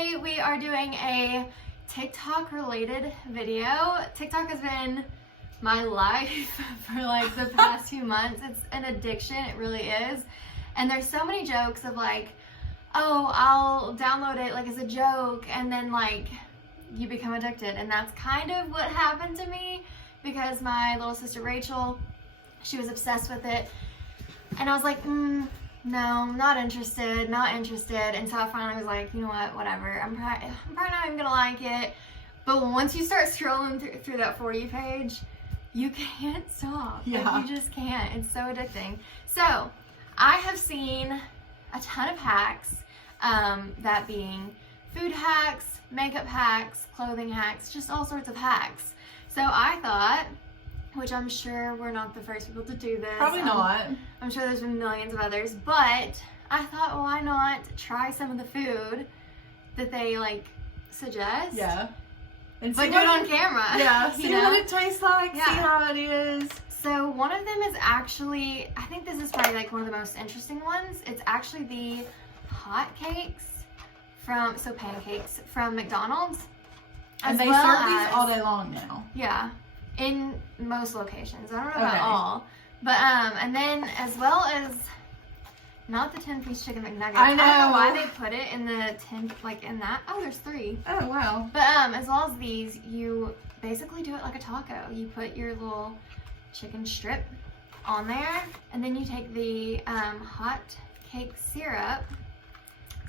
today we are doing a TikTok related video. TikTok has been my life for like the past few months. It's an addiction, it really is. And there's so many jokes of like, oh, I'll download it like as a joke, and then like you become addicted. And that's kind of what happened to me, because my little sister Rachel, she was obsessed with it. And I was like, no, not interested. And so I finally was like, you know what, whatever. I'm probably not even gonna like it. But once you start scrolling through that For You page, you can't stop. Yeah. Like, you just can't. It's so addicting. So I have seen a ton of hacks, that being food hacks, makeup hacks, clothing hacks, just all sorts of hacks. So I thought, which I'm sure we're not the first people to do this. Probably not. I'm sure there's been millions of others, but I thought, why not try some of the food that they like suggest? Yeah. And But do it on camera. Yeah, see what it tastes like, Yeah. see how it is. So one of them is actually, I think this is probably like one of the most interesting ones. It's actually the hot cakes pancakes from McDonald's. And they well serve these as- all day long now. Yeah, in most locations. I don't know Okay. about all. But, and then as well as, not the 10-piece chicken McNuggets. I know. I don't know why they put it in the 10, like in that. Oh, there's 3. Oh, wow. But, as well as these, you basically do it like a taco. You put your little chicken strip on there, and then you take the, hot cake syrup.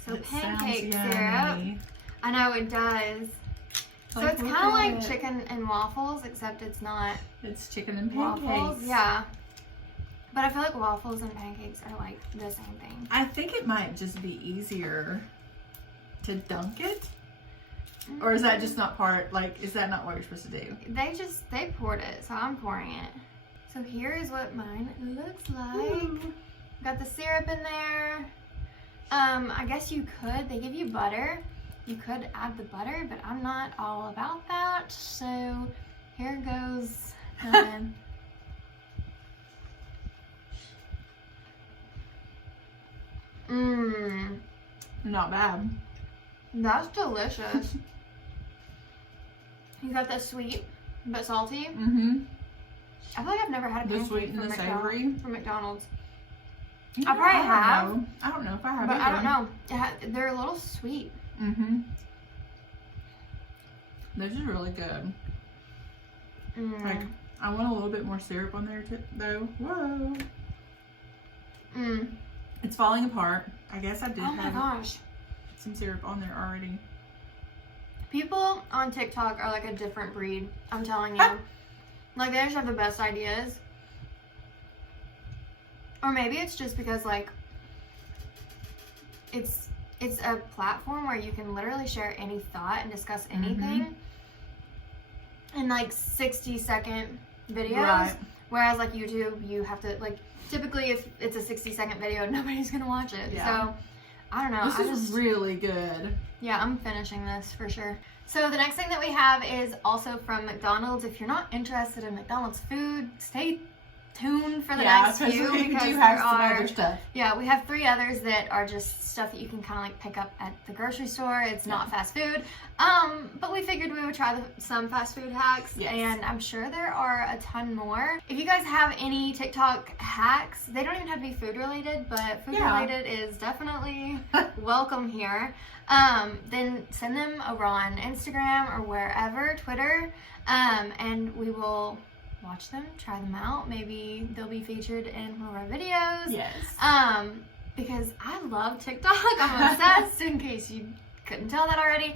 So That pancake sounds syrup. yummy. I know, it does. So Like, it's look kind of at like it. chicken and waffles, except it's not It's chicken and pancakes. waffles. Yeah. But I feel like waffles and pancakes are like the same thing. I think it might just be easier to dunk it. Or is that just not part, like, is that not what you're supposed to do? They poured it, so I'm pouring it. So here is what mine looks like. Ooh. Got the syrup in there. I guess you could, they give you butter. You could add the butter, but I'm not all about that. So here goes nothing. Mmm, Not bad. that's delicious. You got the sweet but salty. Mm-hmm. I feel like I've never had a The pancake sweet and from the savory? From McDonald's. I probably have. I don't know if I have But either. I don't know. They're a little sweet. Mm-hmm. This is really good. Mm. Like, I want a little bit more syrup on there too, though. Whoa. Mm. It's falling apart. I guess I did Oh my have gosh. some syrup on there already. People on TikTok are like a different breed. I'm telling you. Like, they just have the best ideas. Or maybe it's just because like it's a platform where you can literally share any thought and discuss anything in like 60-second videos. Right. Whereas like YouTube, you have to like, typically if it's a 60-second video, nobody's gonna watch it. Yeah. So I don't know. This is really good. Yeah, I'm finishing this for sure. So the next thing that we have is also from McDonald's. If you're not interested in McDonald's food, stay tuned for the next few, we because do there have some are, other stuff. yeah, we have 3 others that are just stuff that you can kind of like pick up at the grocery store. It's not fast food. But we figured we would try some fast food hacks, Yes. and I'm sure there are a ton more. If you guys have any TikTok hacks, they don't even have to be food related, but food related is definitely welcome here. Then send them over on Instagram or wherever, Twitter, and we will watch them, try them out. Maybe they'll be featured in one of our videos. Yes. Because I love TikTok. I'm obsessed, in case you couldn't tell that already.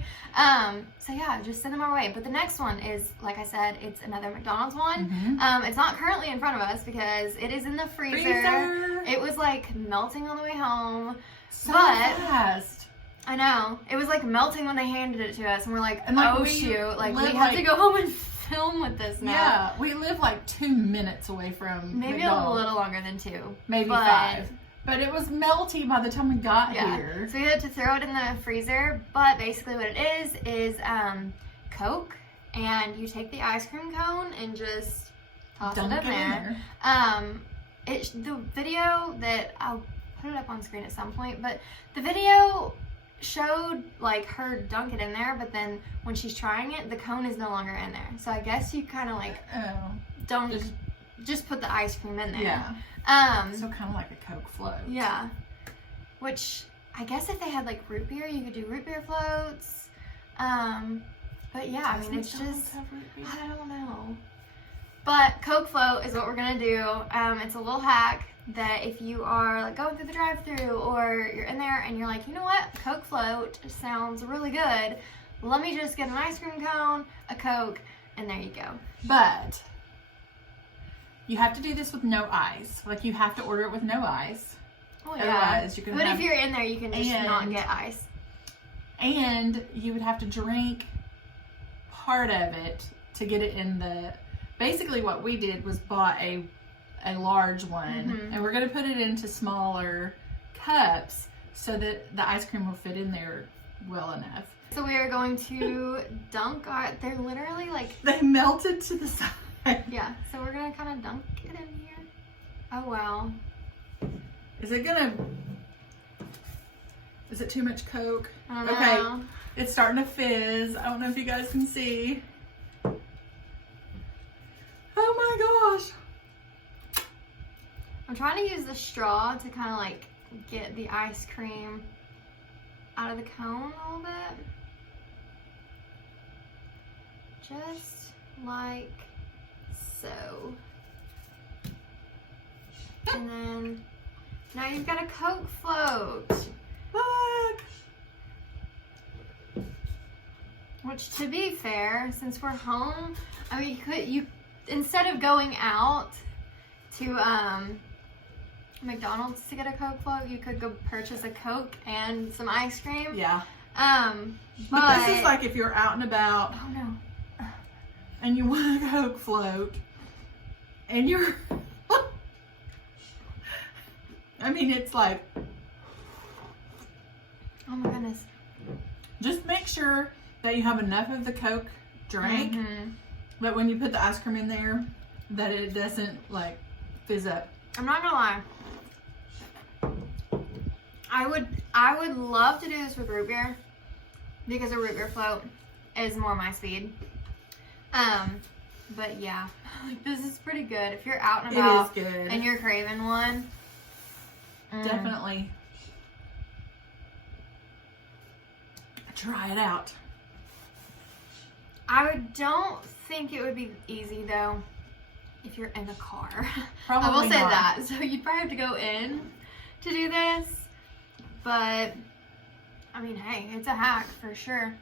So yeah, just send them our way. But the next one is, like I said, it's another McDonald's one. It's not currently in front of us because it is in the freezer. It was like melting on the way home. So but fast. I know. It was like melting when they handed it to us, and we're like, And, like, oh we shoot, like we live, have to like- go home and film with this now. Yeah, we live like 2 minutes away from Maybe McDonald's. a little longer than 2. Maybe but- 5. But it was melty by the time we got Yeah. here. So we had to throw it in the freezer, but basically what it is Coke, and you take the ice cream cone and just toss Dunk it in there. The video that I'll put it up on screen at some point, but the video showed like her dunk it in there, but then when she's trying it, the cone is no longer in there. So I guess you kind of like don't just put the ice cream in there. Yeah. So kind of like a Coke float. Yeah. Which I guess if they had like root beer, you could do root beer floats. But yeah, I mean, it's just, I don't know. But Coke float is what we're gonna do. It's a little hack that if you are like going through the drive-thru or you're in there and you're like, you know what, Coke float sounds really good. Let me just get an ice cream cone, a Coke, and there you go. But you have to do this with no ice. Like you have to order it with no ice. Oh yeah. Otherwise, you're gonna but if you're in there, you can just not get ice. And you would have to drink part of it to get it in the. Basically, what we did was bought a large one, and we're gonna put it into smaller cups so that the ice cream will fit in there well enough. So we are going to dunk our. They're literally like they melted to the side. Yeah. So we're gonna kind of dunk it in here. Oh wow. Is it too much Coke? I don't know. Okay, it's starting to fizz. I don't know if you guys can see. Oh my gosh. I'm trying to use the straw to kind of like get the ice cream out of the cone a little bit. Just like so. And then now you've got a Coke float. Look. Which, to be fair, since we're home, I mean, you instead of going out to McDonald's to get a Coke float, you could go purchase a Coke and some ice cream. Yeah. But this is like if you're out and about. Oh no. And you want a Coke float, and you're. I mean, it's like. Oh my goodness. Just make sure that you have enough of the Coke drink, but when you put the ice cream in there, that it doesn't like fizz up. I'm not gonna lie. I would love to do this with root beer because a root beer float is more my speed. But yeah, like this is pretty good if you're out and about It is good. and you're craving one. Definitely try it out. Don't think it would be easy though if you're in a car. Probably I will say not. that. So you'd probably have to go in to do this. But I mean, hey, it's a hack for sure.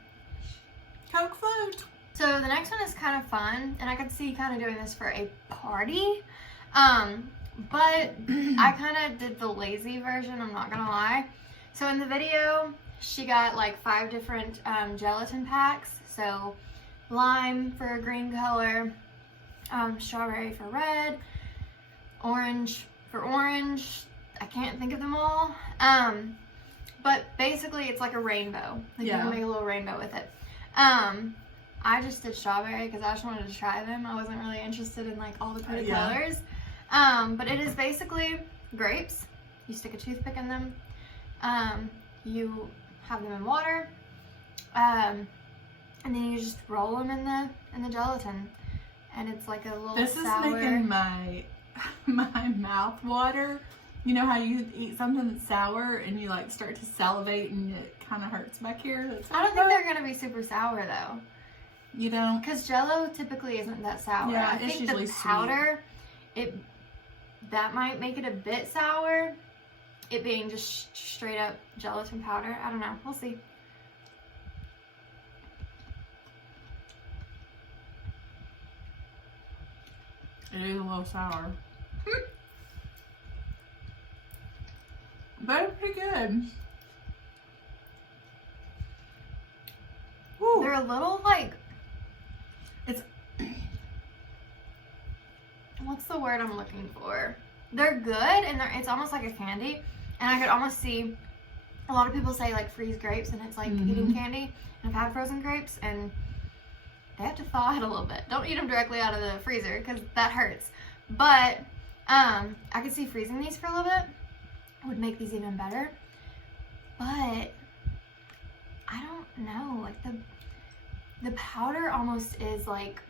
Coke float. So the next one is kind of fun, and I could see kind of doing this for a party. But I kind of did the lazy version, I'm not gonna lie. So in the video, she got like 5 different gelatin packs. So lime for a green color, strawberry for red, orange for orange. I can't think of them all. But basically it's like a rainbow. Like you can make a little rainbow with it. I just did strawberry because I just wanted to try them. I wasn't really interested in like all the pretty colors. But it is basically grapes. You stick a toothpick in them. You have them in water. And then you just roll them in the gelatin. And it's like a little This sour. is making my mouth water. You know how you eat something that's sour and you like start to salivate and it kind of hurts back here? I don't think they're going to be super sour though. You don't? Because Jell-O typically isn't that sour. Yeah, I it's think usually the powder, that might make it a bit sour. It being just straight up gelatin powder. I don't know. We'll see. It is a little sour. But it's pretty good. Woo. They're a little like, It's what's the word I'm looking for? They're good and it's almost like a candy. And I could almost see a lot of people say like freeze grapes and it's like eating candy. And I've had frozen grapes and they have to thaw it a little bit. Don't eat them directly out of the freezer because that hurts. But I could see freezing these for a little bit would make these even better. But know, like the powder almost is like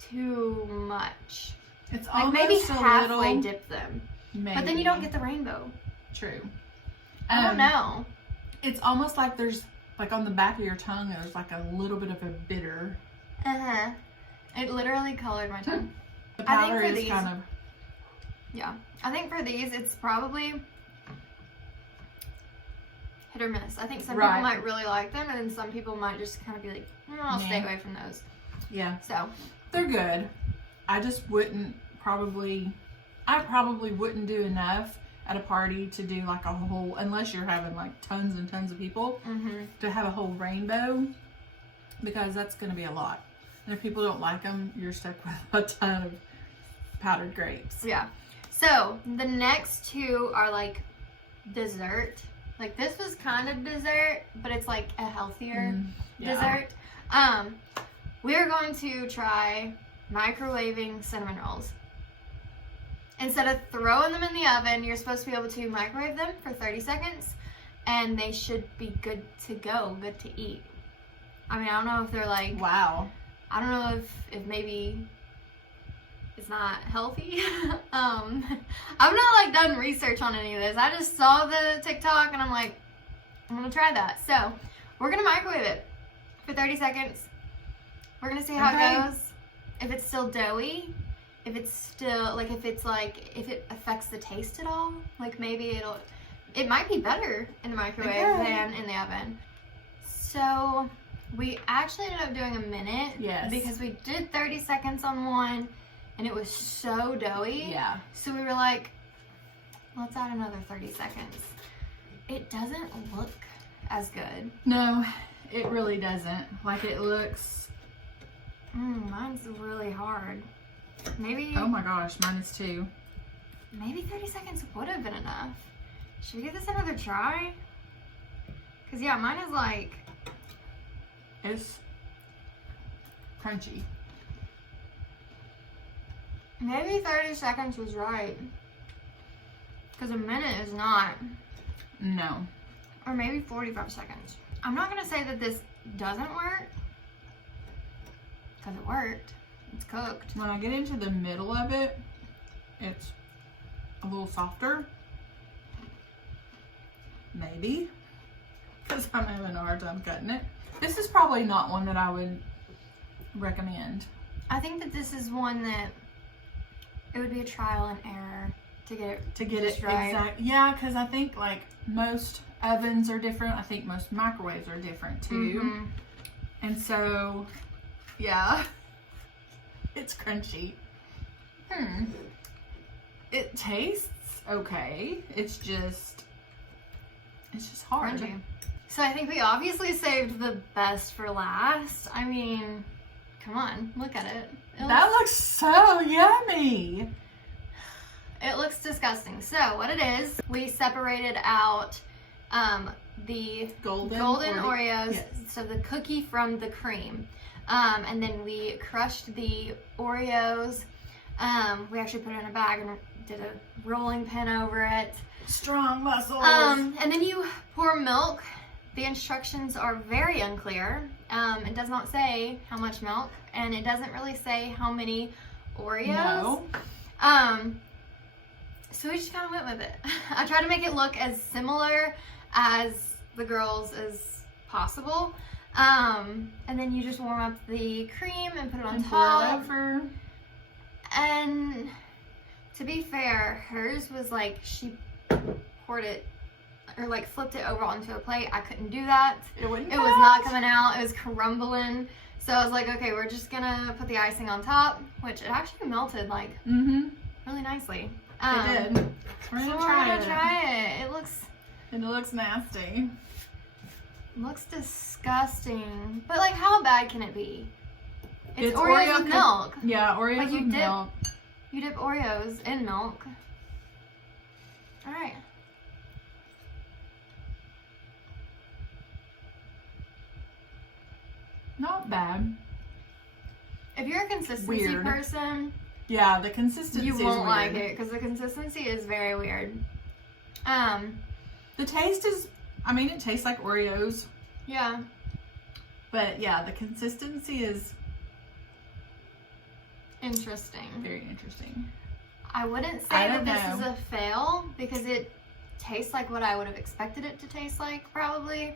too much. It's Like almost maybe a halfway little, dip them. maybe. But then you don't get the rainbow. True. I don't know. It's almost like there's, like on the back of your tongue, there's like a little bit of a bitter. Uh-huh. It literally colored my tongue. The I think powder for is these- kind of, Yeah. I think for these, it's probably hit or miss. I think some people Right. might really like them, and then some people might just kind of be like, I'll stay Yeah. away from those. yeah, So, they're good. I just wouldn't I probably wouldn't do enough at a party to do like a whole, unless you're having like tons and tons of people, to have a whole rainbow, because that's going to be a lot. And if people don't like them, you're stuck with a ton of powdered grapes. yeah. So, the next two are like dessert. Like this was kind of dessert, but it's like a healthier Yeah. dessert. We're going to try microwaving cinnamon rolls. Instead of throwing them in the oven, you're supposed to be able to microwave them for 30 seconds, and they should be good to go, good to eat. I mean, I don't know if they're like, Wow. I don't know if maybe it's not healthy. I've not like done research on any of this. I just saw the TikTok and I'm like, I'm gonna try that. So we're gonna microwave it for 30 seconds. We're gonna see how it goes. If it's still doughy, if it's still like, if it affects the taste at all, like maybe it might be better in the microwave than in the oven. So we actually ended up doing a minute. Yes. Because we did 30 seconds on one and it was so doughy. Yeah. So we were like, let's add another 30 seconds. It doesn't look as good. No, it really doesn't. Like it looks. Mine's really hard. Maybe. Oh my gosh, mine is too. Maybe 30 seconds would have been enough. Should we give this another try? Because, yeah, mine is like... It's crunchy. Maybe 30 seconds was right. Because a minute is not. No. Or maybe 45 seconds. I'm not going to say that this doesn't work. Because it worked. It's cooked. When I get into the middle of it, it's a little softer. Maybe. Because I'm having a hard time cutting it. This is probably not one that I would recommend. I think that this is one that it would be a trial and error to get it right. exact. Yeah, because I think like most ovens are different. I think most microwaves are different too. And so, yeah, it's crunchy. It tastes okay. It's just hard. Crunchy. So I think we obviously saved the best for last. I mean, come on, look at it. That looks so yummy. It looks disgusting. So what it is, we separated out the golden Oreos, yes. So the cookie from the cream. And then we crushed the Oreos. We actually put it in a bag and did a rolling pin over it. Strong muscles. And then you pour milk. The instructions are very unclear. It does not say how much milk, and it doesn't really say how many Oreos. No. So we just kind of went with it. I tried to make it look as similar as the girls as possible. And then you just warm up the cream and put it on top. And to be fair, hers was like she poured it or like flipped it over onto a plate. I couldn't do that. It was not coming out. It was crumbling. So I was like, okay, we're just gonna put the icing on top, which it actually melted like really nicely. It did. We're gonna try it. It looks nasty. Looks disgusting. But like, how bad can it be? It's Oreos Oreo with milk. Yeah, Oreos Like, with milk. You dip Oreos in milk. All right. Not bad. If you're a consistency person, yeah, the consistency you is won't weird. like it because the consistency is very weird. The taste is, I mean, it tastes like Oreos. Yeah. But yeah, the consistency is interesting. very interesting. I wouldn't say I that don't this is know. a fail because it tastes like what I would have expected it to taste like, probably.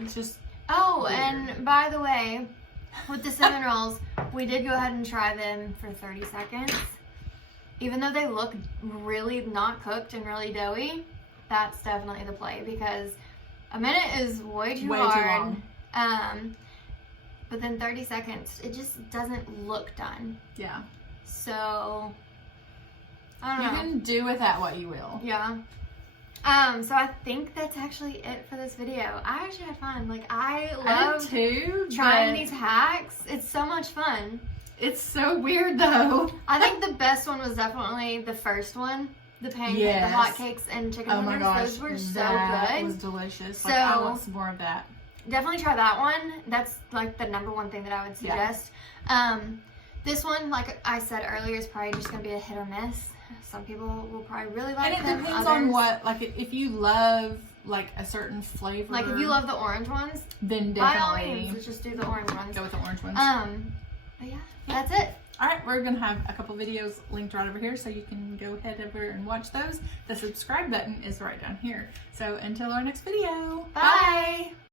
It's just Oh, weird. and by the way, with the cinnamon rolls, we did go ahead and try them for 30 seconds. Even though they look really not cooked and really doughy, that's definitely the play because a minute is way too hard. But then 30 seconds, it just doesn't look done. Yeah. So, I don't You know. can do with that what you will. Yeah. So I think that's actually it for this video. I actually had fun. Like, I I love did too. trying but these hacks. It's so much fun. It's so weird though. I think the best one was definitely the first one. The pancake, Yes. the hotcakes, and chicken Oh my tenders. gosh, Those were so that good. was delicious. So- Like, I want some more of that. Definitely try that one. That's like the number one thing that I would suggest. This one, like I said earlier, is probably just gonna be a hit or miss. Some people will probably really like And it them. depends others, on what, like, if you love like a certain flavor. Like if you love the orange ones, then by all definitely means, let's just do the orange ones. go with the orange ones. But yeah, that's it. All right, we're gonna have a couple videos linked right over here, so you can go head over and watch those. The subscribe button is right down here. So until our next video, Bye.